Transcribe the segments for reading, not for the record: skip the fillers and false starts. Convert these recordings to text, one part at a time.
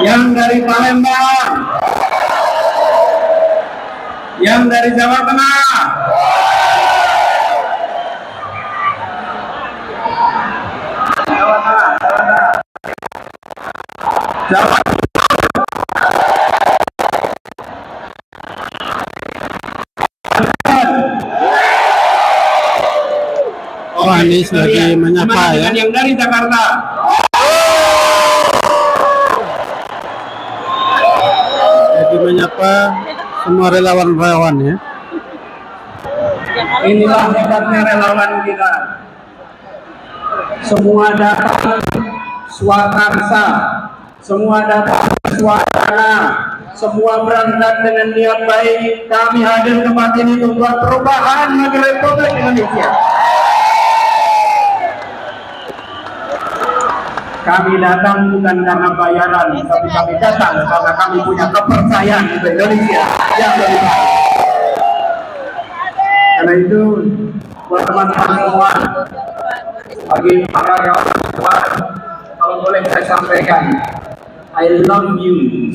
Yang dari Palembang, yang dari Jawa Tengah, Jawa Oh, Anies lagi menyapa ya. Yang dari Jakarta. Lagi menyapa semua relawan-relawan ya. Inilah hebatnya relawan kita. Semua datang swakarsa, semua datang suasana, semua berangkat dengan niat baik. Kami hadir tempat ini membuat perubahan bagi Republik Indonesia. Kami datang bukan karena bayaran, tapi kami datang karena kami punya kepercayaan untuk Indonesia yang lebih baik. Karena itu, buat teman-teman semua, bagi para relawan, kalau boleh saya sampaikan, I love you.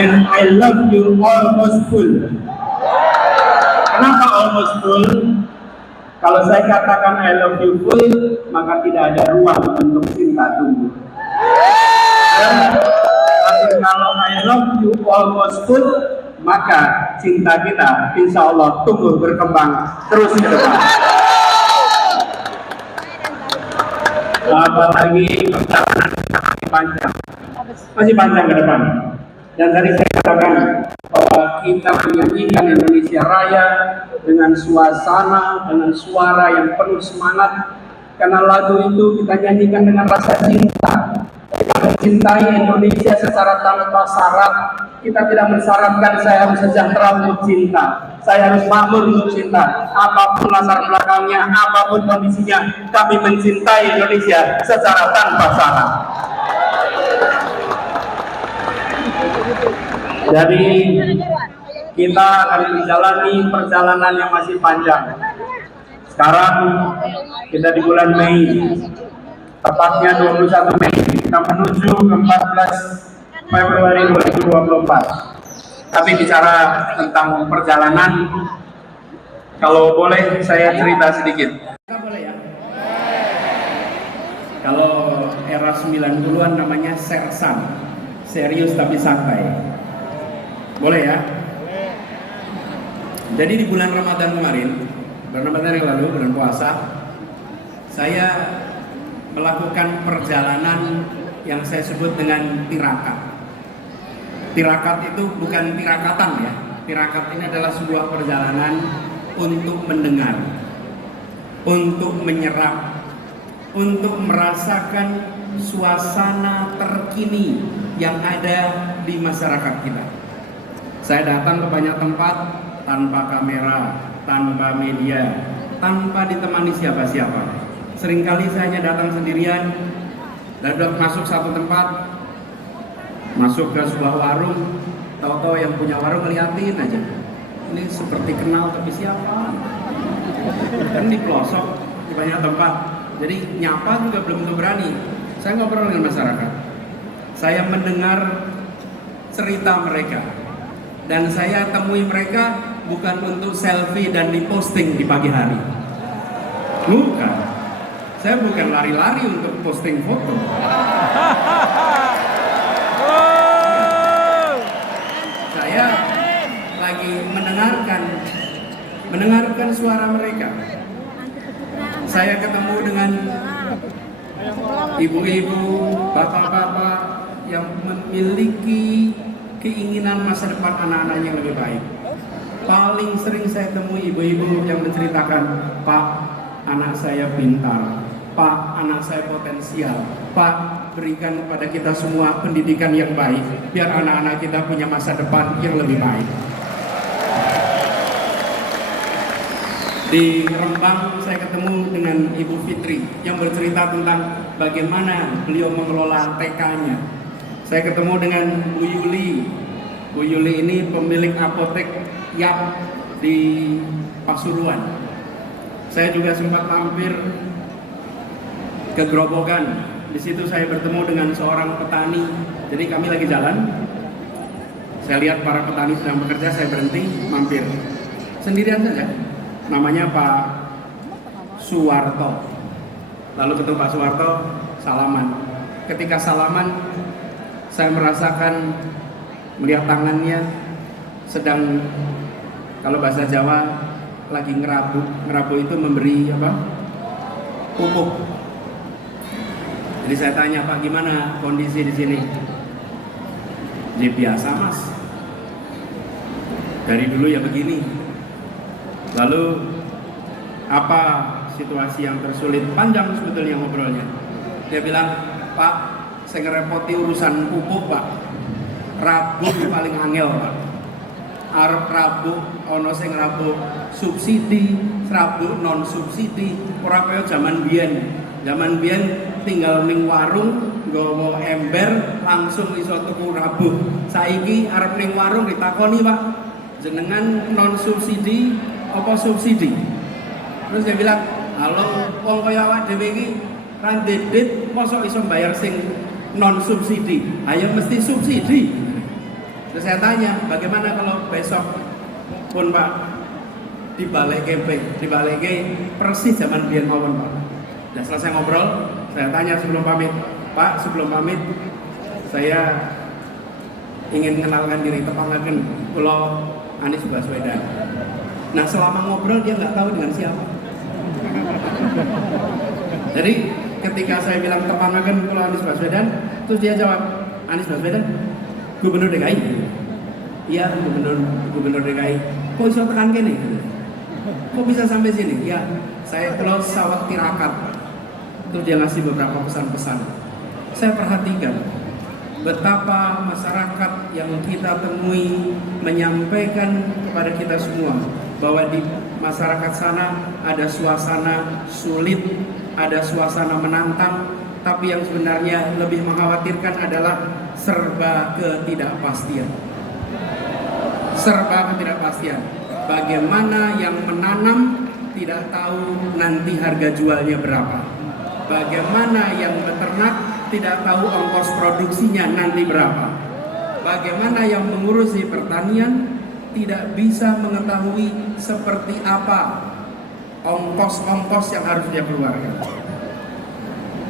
And I love you almost full. Kenapa almost full? Kalau saya katakan I love you full, maka tidak ada ruang untuk cinta tumbuh. Tapi kalau I love you almost full, maka cinta kita insya Allah tumbuh berkembang terus ke depan. Apalagi perjalanan masih panjang ke depan. Dan tadi saya katakan bahwa kita menyanyikan Indonesia Raya dengan suasana, dengan suara yang penuh semangat. Karena lagu itu kita nyanyikan dengan rasa cinta. Kita mencintai Indonesia secara tanpa syarat. Kita tidak mensyaratkan saya harus sejahtera untuk cinta, saya harus makmur untuk cinta. Apapun latar belakangnya, apapun kondisinya, kami mencintai Indonesia secara tanpa syarat. Jadi kita akan menjalani perjalanan yang masih panjang. Sekarang kita di bulan Mei, tepatnya 21 Mei, kita menuju ke 14 Februari 2024. Tapi bicara tentang perjalanan, kalau boleh saya cerita sedikit. Boleh ya? Kalau era 90-an namanya sersan, serius tapi santai. Boleh ya? Jadi di bulan Ramadan kemarin, bulan Ramadan yang lalu, bulan puasa, saya melakukan perjalanan yang saya sebut dengan tirakat. Tirakat itu bukan tirakatan ya. Tirakat ini adalah sebuah perjalanan untuk mendengar, untuk menyerap, untuk merasakan suasana terkini yang ada di masyarakat kita. Saya datang ke banyak tempat tanpa kamera, tanpa media, tanpa ditemani siapa-siapa. Seringkali saya hanya datang sendirian dan masuk satu tempat, masuk ke sebuah warung, tahu-tahu yang punya warung ngeliatin aja. Ini seperti kenal tapi siapa? Kan di pelosok di banyak tempat. Jadi nyapa juga belum tentu berani. Saya ngobrol dengan masyarakat. Saya mendengar cerita mereka. Dan saya temui mereka bukan untuk selfie dan diposting di pagi hari. Bukan. Saya bukan lari-lari untuk posting foto. Saya lagi mendengarkan suara mereka. Saya ketemu dengan ibu-ibu, bapak-bapak yang memiliki keinginan masa depan anak-anaknya yang lebih baik. Paling sering saya temui ibu-ibu yang menceritakan, Pak, anak saya pintar, Pak, anak saya potensial, Pak, berikan kepada kita semua pendidikan yang baik, biar anak-anak kita punya masa depan yang lebih baik. Di Rembang saya ketemu dengan Ibu Fitri yang bercerita tentang bagaimana beliau mengelola TK-nya. Saya ketemu dengan Bu Yuli. Bu Yuli ini pemilik apotek Yap di Pasuruan. Saya juga sempat mampir ke Grobogan. Di situ saya bertemu dengan seorang petani. Jadi kami lagi jalan, saya lihat para petani sedang bekerja, saya berhenti, mampir. Sendirian saja. Namanya Pak Suwarto. Lalu ketemu Pak Suwarto, salaman. Ketika salaman, saya merasakan, melihat tangannya sedang, kalau bahasa Jawa, lagi ngerabu. Ngerabu itu memberi apa? Pupuk. Jadi saya tanya, Pak, gimana kondisi di sini? Ya biasa, Mas. Dari dulu ya begini. Lalu apa situasi yang tersulit? Panjang sebetulnya ngobrolnya. Dia bilang, Pak, saya ngerepoti urusan pupuk, Pak. Rabu paling angel, Pak. Arep rabu ono sing rabu subsidi, rabu non subsidi. Ora kaya zaman biyen. Zaman biyen tinggal ning warung nggawa ember langsung iso tuku rabu. Saiki arep ning warung ditakoni, Pak, jenengan non subsidi apa subsidi? Terus dia bilang, halo, wong kaya awak dhewe iki ra ndedit mosok iso bayar sing non subsidi. Ayo mesti subsidi. Terus saya tanya, bagaimana kalau besok pun, Pak, dibalik persis zaman biyen mawon, Pak. Nah, selesai ngobrol, saya tanya sebelum pamit, Pak, sebelum pamit saya ingin mengenalkan diri, tepangaken kula Anies Baswedan. Nah, selama ngobrol dia nggak tahu dengan siapa. Jadi ketika saya bilang tepangaken kula Anies Baswedan, terus dia jawab, Anies Baswedan, Gubernur DKI. Iya, Gubernur DKI. Kok iso tekan kene? Kok bisa sampai sini? Ya, saya Pulau Sawat Tirakat. Terus dia ngasih beberapa pesan-pesan. Saya perhatikan betapa masyarakat yang kita temui menyampaikan kepada kita semua bahwa di masyarakat sana ada suasana sulit, ada suasana menantang, tapi yang sebenarnya lebih mengkhawatirkan adalah serba ketidakpastian. Serba ketidakpastian. Bagaimana yang menanam tidak tahu nanti harga jualnya berapa. Bagaimana yang beternak tidak tahu ongkos produksinya nanti berapa. Bagaimana yang mengurusi pertanian tidak bisa mengetahui seperti apa ongkos-ongkos yang harus dia keluarkan.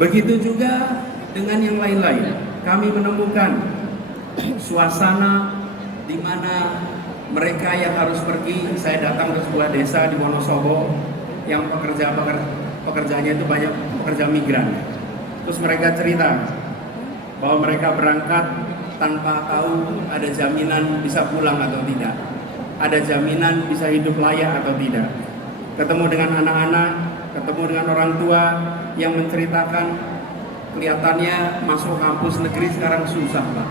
Begitu juga dengan yang lain-lain. Kami menemukan suasana di mana mereka yang harus pergi. Saya datang ke sebuah desa di Wonosobo yang pekerjaannya itu banyak pekerja migran. Terus mereka cerita bahwa mereka berangkat tanpa tahu ada jaminan bisa pulang atau tidak, ada jaminan bisa hidup layak atau tidak. Ketemu dengan anak-anak, ketemu dengan orang tua yang menceritakan kelihatannya masuk kampus negeri sekarang susah, Pak,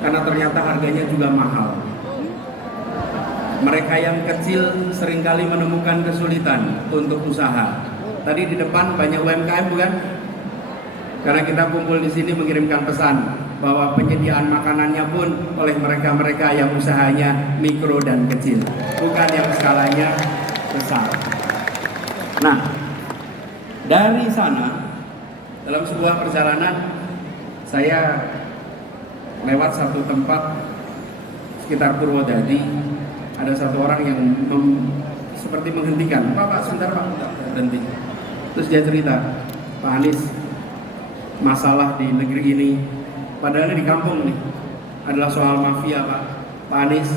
karena ternyata harganya juga mahal. Mereka yang kecil seringkali menemukan kesulitan untuk usaha. Tadi di depan banyak UMKM, bukan? Karena kita kumpul di sini mengirimkan pesan bahwa penyediaan makanannya pun oleh mereka-mereka yang usahanya mikro dan kecil, bukan yang skalanya besar. Nah, dari sana dalam sebuah perjalanan saya lewat satu tempat sekitar Purwodadi. Ada satu orang yang seperti menghentikan, Pak, sebentar, Pak, berhenti. Terus dia cerita, Pak Anies, masalah di negeri ini, padahal di kampung nih, adalah soal mafia, Pak. Pak Anies,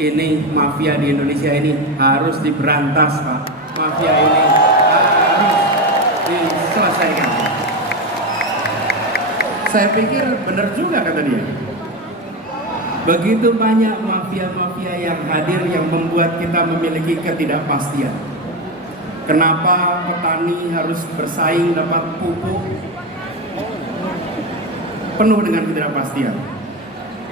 ini mafia di Indonesia ini harus diberantas, Pak. Mafia ini harus diselesaikan. Saya pikir benar juga kata dia. Begitu banyak mafia-mafia yang hadir yang membuat kita memiliki ketidakpastian. Kenapa petani harus bersaing dapat pupuk? Penuh dengan ketidakpastian.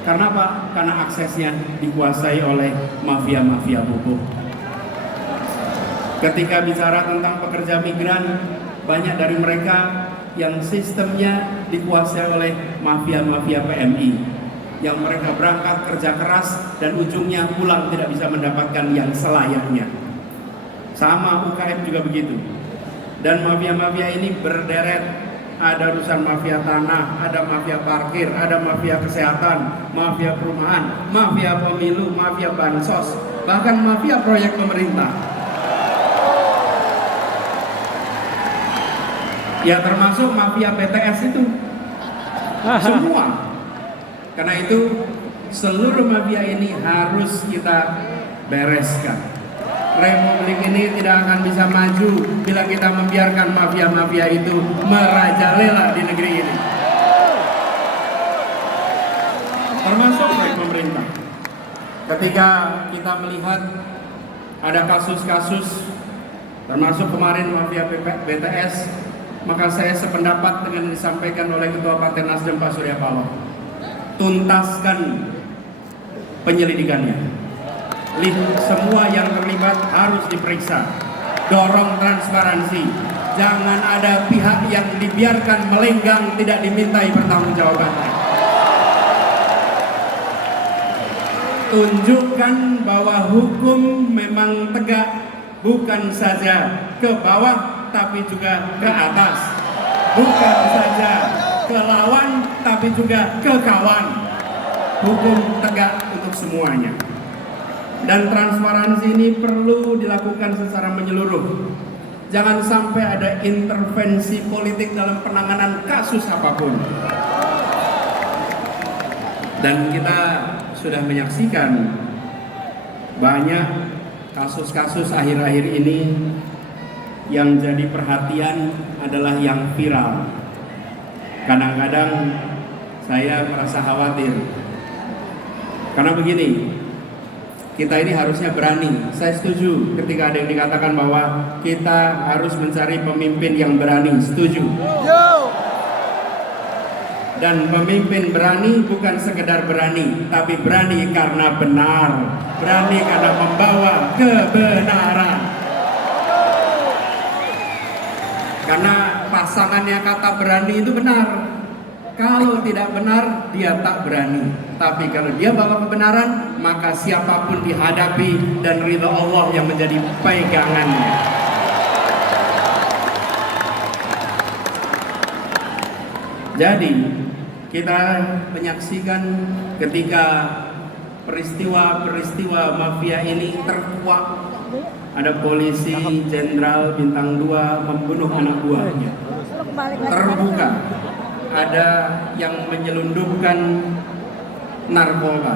Karena apa? Karena aksesnya dikuasai oleh mafia-mafia pupuk. Ketika bicara tentang pekerja migran, banyak dari mereka yang sistemnya dikuasai oleh mafia-mafia PMI. Yang mereka berangkat kerja keras dan ujungnya pulang tidak bisa mendapatkan yang selayaknya. Sama UKM juga begitu. Dan mafia-mafia ini berderet. Ada urusan mafia tanah, ada mafia parkir, ada mafia kesehatan, mafia perumahan, mafia pemilu, mafia bansos, bahkan mafia proyek pemerintah. Ya termasuk mafia BTS itu. Semua. Karena itu seluruh mafia ini harus kita bereskan. Republik ini tidak akan bisa maju bila kita membiarkan mafia-mafia itu merajalela di negeri ini. Termasuk proyek pemerintah. Ketika kita melihat ada kasus-kasus, termasuk kemarin mafia BTS, maka saya sependapat dengan yang disampaikan oleh Ketua Partai Nasdem Pak Surya Paloh. Tuntaskan penyelidikannya. Semua yang terlibat harus diperiksa. Dorong transparansi. Jangan ada pihak yang dibiarkan melenggang tidak dimintai pertanggungjawabannya. Tunjukkan bahwa hukum memang tegak, bukan saja ke bawah tapi juga ke atas. Bukan saja ke lawan tapi juga ke kawan. Hukum tegak untuk semuanya. Dan transparansi ini perlu dilakukan secara menyeluruh. Jangan sampai ada intervensi politik dalam penanganan kasus apapun. Dan kita sudah menyaksikan banyak kasus-kasus akhir-akhir ini yang jadi perhatian adalah yang viral. Kadang-kadang saya merasa khawatir. Karena begini, kita ini harusnya berani. Saya setuju ketika ada yang dikatakan bahwa kita harus mencari pemimpin yang berani. Setuju. Dan pemimpin berani bukan sekedar berani, tapi berani karena benar. Berani karena membawa kebenaran. Karena pasangannya kata berani itu benar. Kalau tidak benar, dia tak berani. Tapi kalau dia bawa kebenaran, maka siapapun dihadapi dan ridha Allah yang menjadi pegangannya. Jadi, kita menyaksikan ketika peristiwa-peristiwa mafia ini terkuak. Ada polisi jenderal bintang 2 membunuh anak buahnya. Terbuka. Ada yang menyelundupkan narkoba.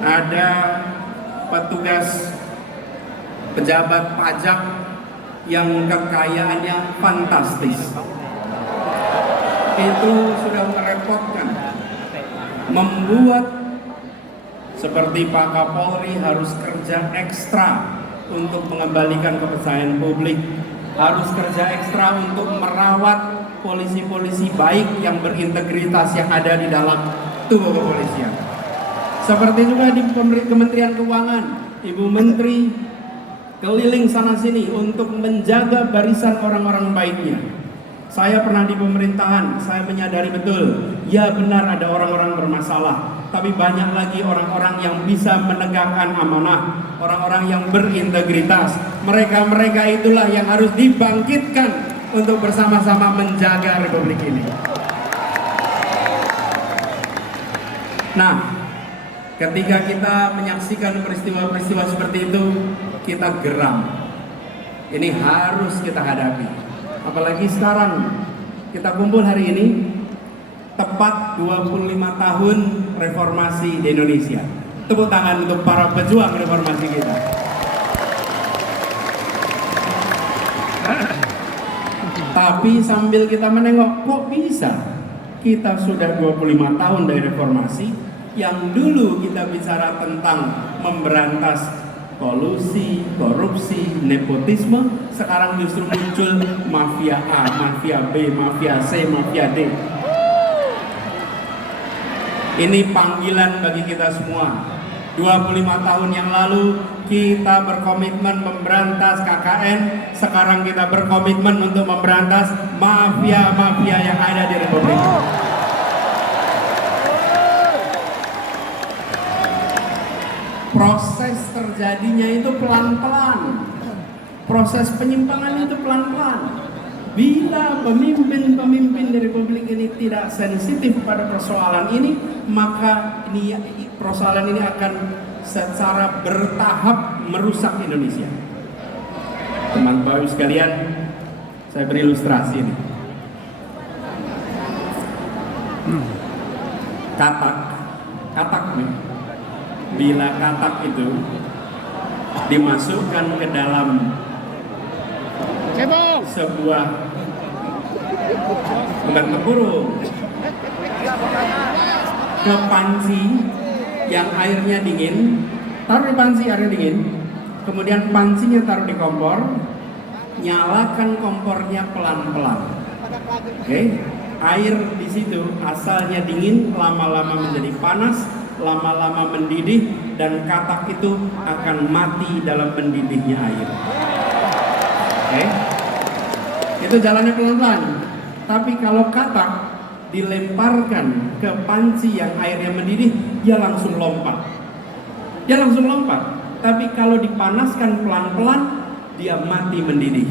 Ada petugas pejabat pajak yang kekayaannya fantastis. Itu sudah merepotkan. Membuat seperti Pak Kapolri harus kerja ekstra untuk mengembalikan kepercayaan publik, harus kerja ekstra untuk merawat polisi-polisi baik yang berintegritas yang ada di dalam tubuh kepolisian. Seperti juga di Kementerian Keuangan, Ibu Menteri keliling sana sini untuk menjaga barisan orang-orang baiknya. Saya pernah di pemerintahan, saya menyadari betul, ya benar ada orang-orang bermasalah, tapi banyak lagi orang-orang yang bisa menegakkan amanah, orang-orang yang berintegritas. Mereka-mereka itulah yang harus dibangkitkan untuk bersama-sama menjaga Republik ini. Nah, ketika kita menyaksikan peristiwa-peristiwa seperti itu, kita geram. Ini harus kita hadapi. Apalagi sekarang kita kumpul hari ini tepat 25 tahun reformasi di Indonesia. Tepuk tangan untuk para pejuang reformasi kita. Tapi sambil kita menengok, kok bisa kita sudah 25 tahun dari reformasi, yang dulu kita bicara tentang memberantas kolusi, korupsi, nepotisme, sekarang justru muncul mafia A, mafia B, mafia C, mafia D. Ini panggilan bagi kita semua. 25 tahun yang lalu kita berkomitmen memberantas KKN, sekarang kita berkomitmen untuk memberantas mafia-mafia yang ada di Republik ini. Proses terjadinya itu pelan-pelan. Proses penyimpangan itu pelan-pelan. Bila pemimpin-pemimpin di Republik ini tidak sensitif pada persoalan ini, maka persoalan ini akan secara bertahap merusak Indonesia. Teman-teman sekalian, saya beri ilustrasi ini. Katak nih. Bila katak itu dimasukkan ke dalam sebuah bukan tempurung, ke panci yang airnya dingin, taruh di panci airnya dingin, kemudian pancinya taruh di kompor, nyalakan kompornya pelan-pelan. Oke, air di situ asalnya dingin, lama-lama menjadi panas, lama-lama mendidih, dan katak itu akan mati dalam mendidihnya air. Oke, itu jalannya pelan-pelan. Tapi kalau katak dilemparkan ke panci yang airnya mendidih, dia langsung lompat. Tapi kalau dipanaskan pelan-pelan, dia mati mendidih.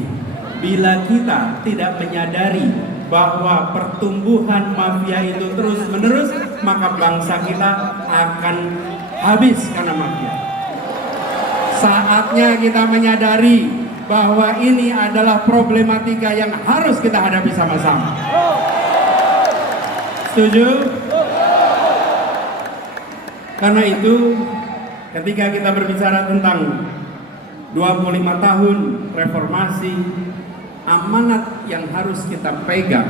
Bila kita tidak menyadari bahwa pertumbuhan mafia itu terus-menerus, maka bangsa kita akan habis karena mafia. Saatnya kita menyadari bahwa ini adalah problematika yang harus kita hadapi sama-sama. Setuju? Karena itu, ketika kita berbicara tentang 25 tahun reformasi, amanat yang harus kita pegang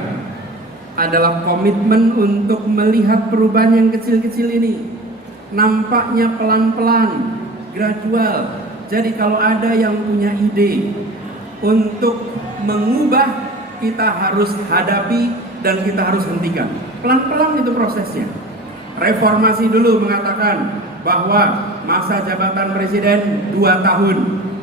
adalah komitmen untuk melihat perubahan yang kecil-kecil ini. Nampaknya pelan-pelan, gradual. Jadi kalau ada yang punya ide untuk mengubah, kita harus hadapi dan kita harus hentikan. Pelan-pelan itu prosesnya. Reformasi dulu mengatakan bahwa masa jabatan presiden 2 tahun.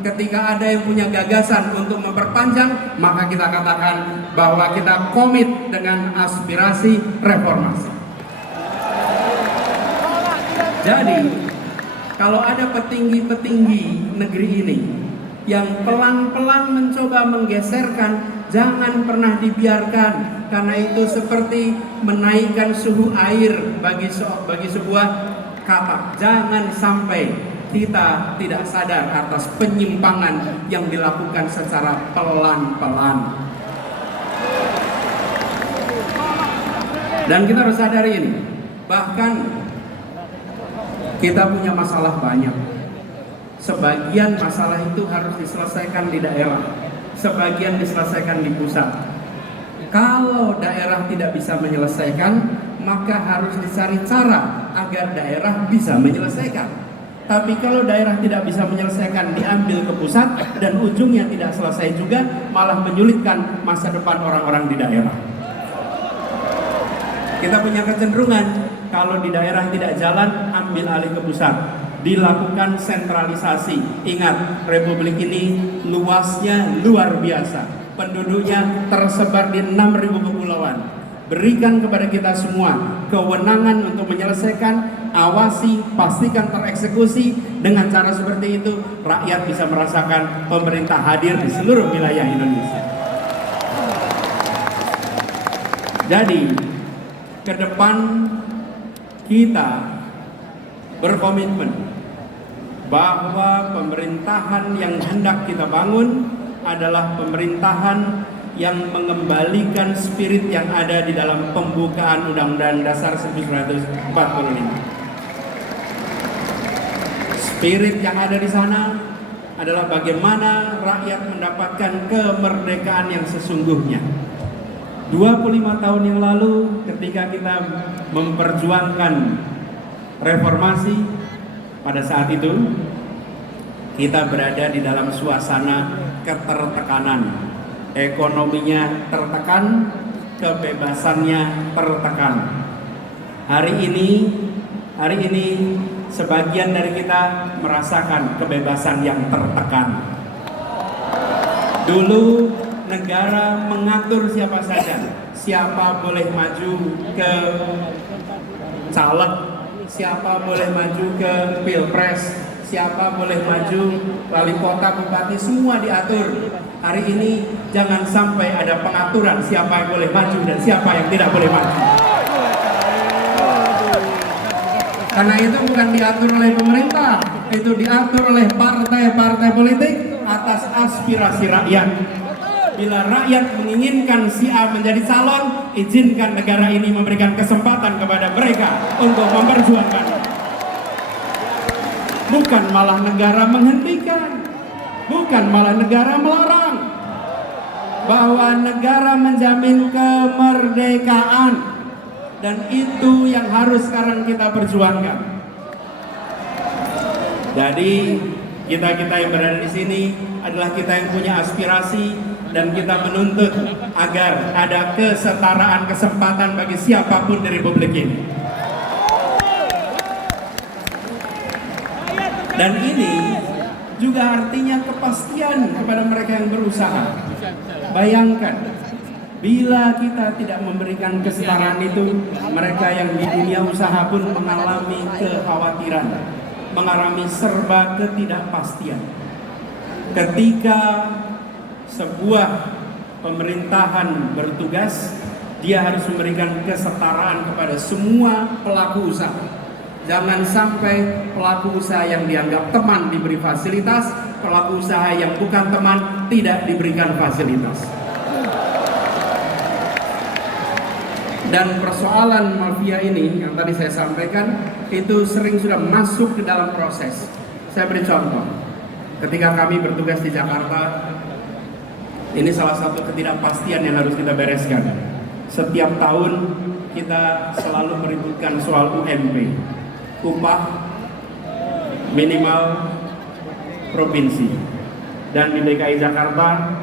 Ketika ada yang punya gagasan untuk memperpanjang, maka kita katakan bahwa kita komit dengan aspirasi reformasi. Jadi, kalau ada petinggi-petinggi negeri ini yang pelan-pelan mencoba menggeserkan, jangan pernah dibiarkan, karena itu seperti menaikkan suhu air bagi sebuah katak. Jangan sampai kita tidak sadar atas penyimpangan yang dilakukan secara pelan-pelan. Dan kita harus sadari ini, bahkan kita punya masalah banyak. Sebagian masalah itu harus diselesaikan di daerah, sebagian diselesaikan di pusat. Kalau daerah tidak bisa menyelesaikan, maka harus dicari cara agar daerah bisa menyelesaikan. Tapi kalau daerah tidak bisa menyelesaikan, diambil ke pusat dan ujungnya tidak selesai juga, malah menyulitkan masa depan orang-orang di daerah. Kita punya kecenderungan, kalau di daerah tidak jalan, ambil alih ke pusat. Dilakukan sentralisasi. Ingat, Republik ini luasnya luar biasa. Penduduknya tersebar di 6.000 kepulauan. Berikan kepada kita semua kewenangan untuk menyelesaikan, awasi, pastikan tereksekusi. Dengan cara seperti itu, rakyat bisa merasakan pemerintah hadir di seluruh wilayah Indonesia. Jadi, ke depan kita berkomitmen bahwa pemerintahan yang hendak kita bangun adalah pemerintahan yang mengembalikan spirit yang ada di dalam pembukaan Undang-Undang Dasar 1945. Spirit yang ada di sana adalah bagaimana rakyat mendapatkan kemerdekaan yang sesungguhnya. 25 tahun yang lalu ketika kita memperjuangkan reformasi, pada saat itu kita berada di dalam suasana ketertekanan. Ekonominya tertekan, kebebasannya tertekan. Hari ini sebagian dari kita merasakan kebebasan yang tertekan. Dulu negara mengatur siapa saja, siapa boleh maju ke caleg, siapa boleh maju ke pilpres, siapa boleh maju, wali kota, bupati, semua diatur. Hari ini jangan sampai ada pengaturan siapa yang boleh maju dan siapa yang tidak boleh maju. Karena itu bukan diatur oleh pemerintah, itu diatur oleh partai-partai politik atas aspirasi rakyat. Bila rakyat menginginkan si A menjadi calon, izinkan negara ini memberikan kesempatan kepada mereka untuk memperjuangkan. Bukan malah negara menghentikan, bukan malah negara melarang. Bahwa negara menjamin kemerdekaan, dan itu yang harus sekarang kita perjuangkan. Jadi kita yang berada di sini adalah kita yang punya aspirasi, dan kita menuntut agar ada kesetaraan kesempatan bagi siapapun di Republik ini. Dan ini juga artinya kepastian kepada mereka yang berusaha. Bayangkan, bila kita tidak memberikan kesetaraan itu, mereka yang di dunia usaha pun mengalami kekhawatiran, mengalami serba ketidakpastian. Ketika sebuah pemerintahan bertugas, dia harus memberikan kesetaraan kepada semua pelaku usaha. Jangan sampai pelaku usaha yang dianggap teman diberi fasilitas, pelaku usaha yang bukan teman tidak diberikan fasilitas. Dan persoalan mafia ini yang tadi saya sampaikan itu sering sudah masuk ke dalam proses. Saya beri contoh. Ketika kami bertugas di Jakarta, ini salah satu ketidakpastian yang harus kita bereskan. Setiap tahun kita selalu meributkan soal UMP, upah minimal provinsi. Dan di DKI Jakarta